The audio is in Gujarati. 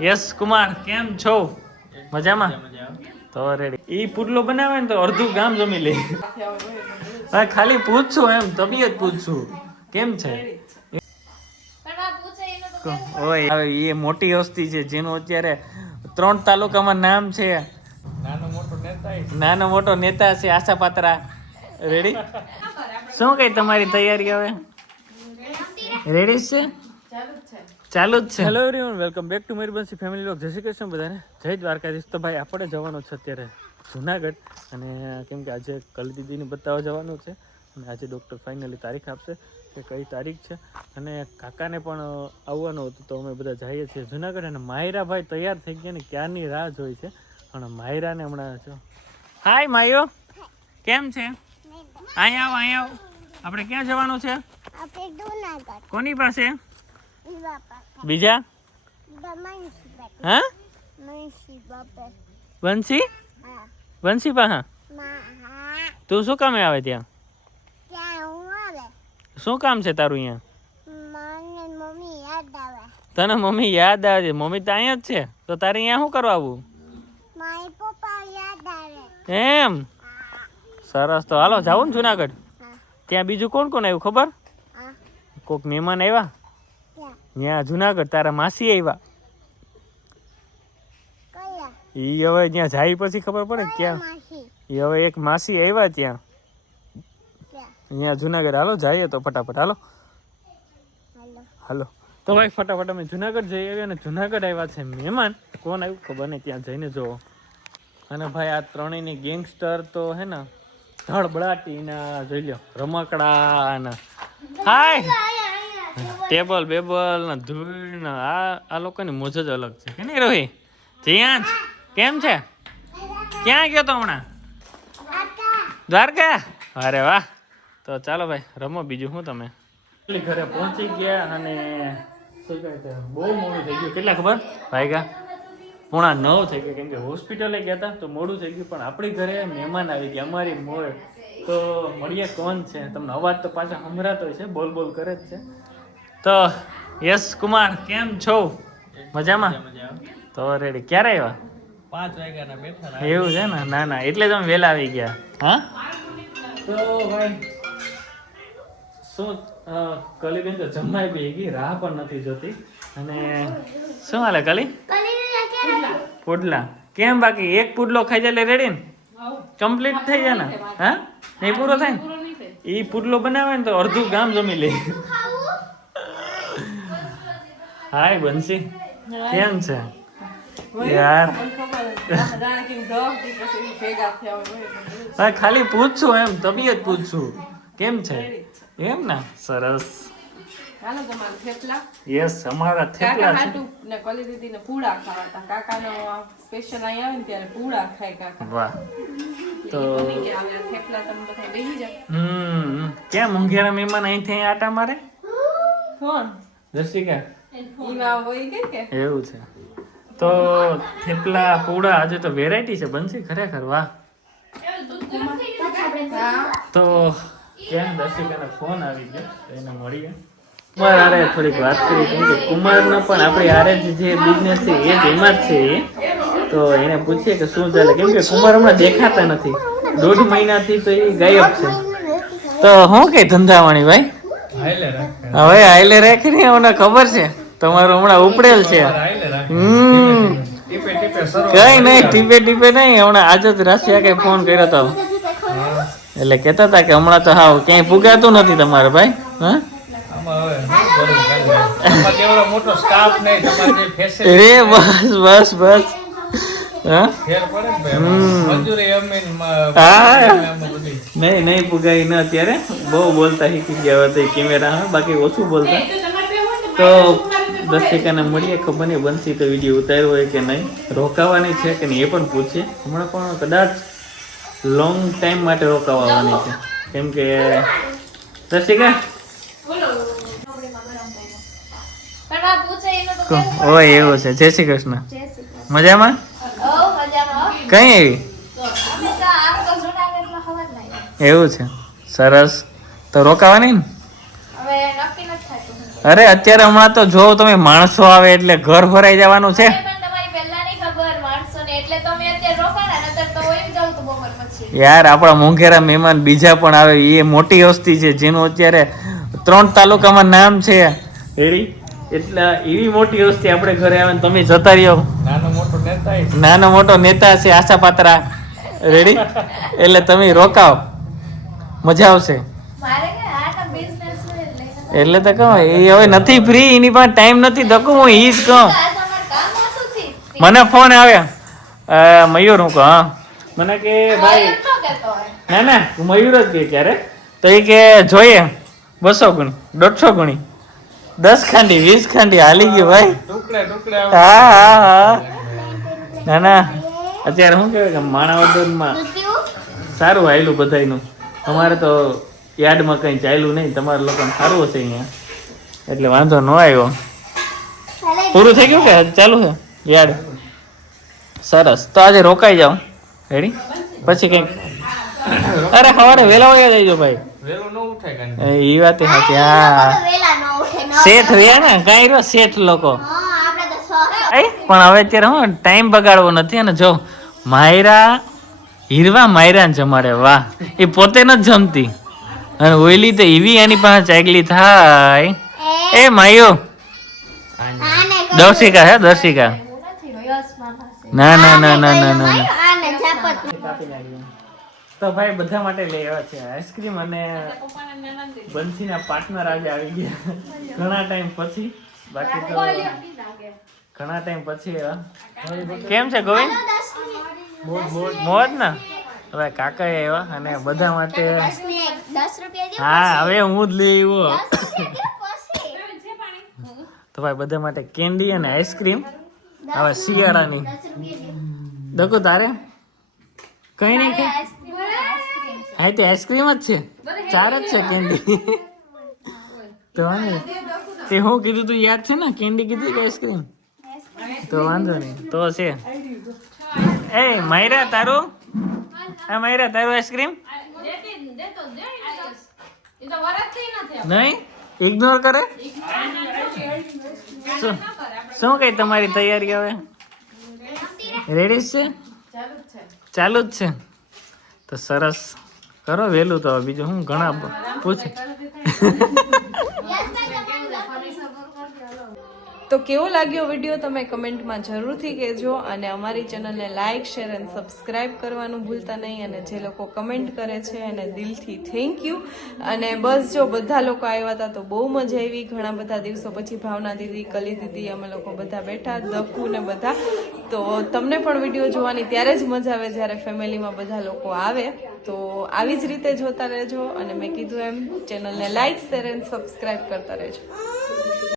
યસ કુમાર કેમ છો? મજામાં? તો રેડી. ઈ પુડલો બનાવે ને તો અડધું ગામ જમી લે. હા ખાલી પૂછું એમ, તબિયત પૂછું કેમ છે. ઓય એ મોટી હસ્તી છે જેનું અત્યારે 3 તાલુકામાં નામ છે. નાનો મોટો નેતા છે આશા પાત્રા. રેડી? શું કઈ તમારી તૈયારી હવે? રેડી છે? ચાલુ જ છે. Hello everyone, welcome back to મારી બંસી ફેમિલી વ્લોગ. જય શ્રી કૃષ્ણ બધાને, જય દ્વારકાધીશ. તો ભાઈ આપણે જવાનું છે અત્યારે જુનાગઢ, અને કેમ કે આજે કલી દીદીને બતાવવા જવાનું છે, અને આજે ડૉક્ટર ફાઇનલી તારીખ આપશે કે કઈ તારીખ છે, અને કાકાને પણ આવવાનું હતું. તો અમે બધા જઈએ છીએ જુનાગઢ, અને માયરા ભાઈ તૈયાર થઈ ગયા ને ક્યારની રાહ જોઈ છે. અને માયરાને હમણાં જો, હાય માયો, કેમ છે? અહીંયા આવો, અહીંયા આવો. આપણે ક્યાં જવાનું છે? કોની પાસે? બીજા? હા બંસી? બંસી પા? તું શું કામે આવે ત્યાં? શું કામ છે તારું અહીંયા? તને મમ્મી યાદ આવે છે? મમ્મી તો અહીંયા જ છે, તો તારે અહીંયા શું કરવા આવવું? એમ સરસ. તો હાલો જાવું ને જુનાગઢ. ત્યાં બીજું કોણ કોણ આવ્યું ખબર? કોક મહેમાન આવ્યા ત્યાં જુનાગઢ. તારા માસી આવ્યા. ઈ હવે ત્યાં જાય પછી ખબર પડે ક્યાં. ઈ હવે એક માસી આવ્યા ત્યાં જુનાગઢ. હાલો જઈએ તો ફટાફટ. હાલો હાલો. તો ભાઈ ફટાફટ અમે જુનાગઢ જઈ આવ્યા, અને જુનાગઢ આવ્યા છે મહેમાન. કોણ આવ્યું ખબર નહીં, ત્યાં જઈને જોવો. અને ભાઈ આ ત્રણેયની ગેંગસ્ટર તો હે ને ધડબડાટી ના જોઈ લો, રમકડા ને હાય ટેબલ બેબલ ને ધૂળ ને આ લોકોની મોજ જ અલગ છે કે નહીં રોહી? જ્યાં કેમ છે? ક્યાં ગયો તો હમણાં? દ્વારકા? અરે વાહ. તો ચાલો ભાઈ રમો બીજું શું. તમે ઘરે પહોંચી ગયા, અને શું કહે છે બહુ મોડું થઈ ગયું. કેટલા ખબર ભાઈગા? 8:45 થઈ ગયા, કેમ કે હોસ્પિટલે ગયા હતા તો મોડું થઈ ગયું. પણ આપણી ઘરે મહેમાન આવી ગયા, અમારી મોર. તો મળીએ કોણ છે. તમને અવાજ તો પાછા સંભળાતો છે, બોલ બોલ કરે જ છે. તો યસ કુમાર કેમ છો? મજામાં? તો રેડી. ક્યારે આવ્યા? 5 વાગ્યાના બેઠા. એવું છે ને? ના ના એટલે જ અમે વહેલા આવી ગયા. હા તો ભાઈ શું કલીબેન તો જમાઈ બી ગઈ, રાહ પણ નથી જોતી. અને શું હાલે કલી? પુડલા કેમ? બાકી એક પુડલો ખાઈ જાય રેડી ને કમ્પ્લીટ થઈ જાય ને? હા નહીં પૂરો થાય ને? ઈ પુડલો બનાવે ને તો અડધું ગામ જમી લે. હાય બંસી કેમ છે યાર? ખાલી પૂછું એમ, તબિયત પૂછું કેમ છે એમ ને? સરસ. યસ અમારા થેપલા છે ને. કલી દીદીને પૂડા ખાવાતા, કાકાનો સ્પેશિયલ અહીંયા આવે ને ત્યારે પૂડા ખાય કાકા. વાહ. તો થેપલા તમે બધા બેહી જાવ. કેમ ઊંઘેરા મહેમાન અહીંથી આટા મારે? કોણ? દર્શિકા. એવું છે. તો થેપલા પૂડા આજે તો વેરાયટી છે બનશે ખરેખર. વાહ. તો કેમ દર્શિકાનો ફોન આવી ગયો, એને મળીએ. કુમાર હારે થોડીક વાત કરી, કેમ કે કુમારનો પણ આપણી હારે જે બિઝનેસ છે એ જ એમાં જ છે એ. તો એને પૂછીએ કે શું ચાલે, કેમ કે કુમાર હમણાં દેખાતા નથી 1.5 મહિનાથી, તો એ ગાયબ છે. તો શું કઈ ધંધાવાણી ભાઈ? હવે હાઈલે રાખીને મને ખબર છે તમારું હમણાં ઉપડેલ છે. કઈ નહીં ટીપે ટીપે નહીં. હમણાં આજે જ રાશિયા કઈ ફોન કર્યો હતો, એટલે કેતા હતા કે હમણાં તો હાવ ક્યાંય પુગાતું નથી તમારે ભાઈ. હા રે બસ બસ બસ. નહીં નહીં પુગાઈ ના. અત્યારે બહુ બોલતા શીખી ગયા હતા કેમેરા, બાકી ઓછું બોલતા. તો દર્શિકાને મળીએ. ખબર નહીં બંસી તો વિડીયો ઉતાર્યો હોય કે નહીં, રોકાવાની છે કે નહીં એ પણ પૂછીએ. હમણાં પણ કદાચ લોંગ ટાઈમ માટે રોકાવાની છે, કેમ કે દર્શિકા ઓય એવું છે. જય શ્રી કૃષ્ણ. મજામાં? કઈ આવી? એવું છે. સરસ. તો રોકાવાની ને? અરે અત્યારે હમણાં તો જો તમે માણસો આવે એટલે ઘર ભરાઈ જવાનું છે. યાર આપણા મોંઘેરા મહેમાન બીજા પણ આવે એ મોટી હસ્તી છે જેનું અત્યારે 3 તાલુકામાં નામ છે એડી. એટલે એવી મોટી હસ્તી આપણે ઘરે આવે તમે જતા રહ્યો. નાનો મોટો નેતા છે આશા પાત્રા રેડી. એટલે તમે રોકાવ મજા આવશે. એટલે તો કહું એ હવે નથી ફ્રી એની પાસે ટાઈમ નથી દકું હું ઈ જ કહું. મને ફોન આવ્યા મયુર હું કહું હા મને કે ભાઈ ના મયુર જ કે ક્યારે તો એ કે જોઈએ 200 ગણી 150 ગણી 10 ખાંડી 20 ખાંડી હાલી ગયું ભાઈ. હા ના અત્યારે શું કહેવાય કે માણાવદરમાં સારું હાયલું બધાયનું. અમારે તો યાર્ડમાં કંઈ ચાલ્યું નહીં. તમારા લોકોને સારું હશે અહીંયા એટલે વાંધો ન આવ્યો. પૂરું થઈ ગયું કે ચાલુ છે યાર્ડ? સરસ. તો આજે રોકાઈ જાઓ રેડી પછી કંઈક. અરે સવારે વહેલા વયા જઈજો ભાઈ. એ વાત સાચી. હા શેઠ રહ્યા ને કાંઈ રહ્યો શેઠ લોકો. પણ હવે અત્યારે હું ટાઈમ બગાડવો નથી. અને જો માયરા હીરવા માયરા ને જમાડે વાહ. એ પોતે નથી જમતી અને ઓઈલી તો એવી એની પાસે ચાગલી થાય. એ માયો દર્શિકા હે દર્શિકા. ના ના ના ના ના ના. તો ભાઈ બધા માટે લઈ આવ્યા છે આઈસ્ક્રીમ અને બંસીના પાર્ટનર આજે આવી ગયા ઘણા ટાઈમ પછી. બાકી તો ઘણા ટાઈમ પછી. કેમ છે ગોવિંદ? મોજ ને. હવે કાકા આવ્યા અને બધા માટે. હા હવે હું જ લઈ આવ્યો. તો ભાઈ બધા માટે કેન્ડી અને આઈસ્ક્રીમ હવે શિયાળાની. દકો તારે કઈ નહીં કે હા તે આઈસ્ક્રીમ જ છે 4 જ છે કેન્ડી. તો તે હું કીધું તું યાદ છે ને કેન્ડી કીધું કે આઈસ્ક્રીમ? તો વાંધો નહીં તો છે. એ માયરા તારું માયરા તારું આઈસ્ક્રીમ નહીં ઇગ્નોર કરે. શું કઈ તમારી તૈયારી હવે રેડી છે? ચાલુ જ છે. તો સરસ કરો વહેલું. તો બીજું હું ઘણા પૂછે. તો કેવો લાગ્યો વિડીયો તમે કમેન્ટમાં જરૂરથી કહેજો. અને અમારી ચેનલને લાઇક શેર અને સબસ્ક્રાઇબ કરવાનું ભૂલતા નહીં. અને જે લોકો કમેન્ટ કરે છે એને દિલથી થેન્ક યુ. અને બસ જો બધા લોકો આવ્યા હતા તો બહુ મજા આવી. ઘણા બધા દિવસો પછી ભાવના દીદી કલી દીદી અમે લોકો બધા બેઠા દકુ ને બધા. તો તમને પણ વિડીયો જોવાની ત્યારે જ મજા આવે જ્યારે ફેમિલીમાં બધા લોકો આવે. તો આવી જ રીતે જોતા રહેજો. અને મેં કીધું એમ ચેનલને લાઇક શેર અને સબસ્ક્રાઇબ કરતા રહેજો.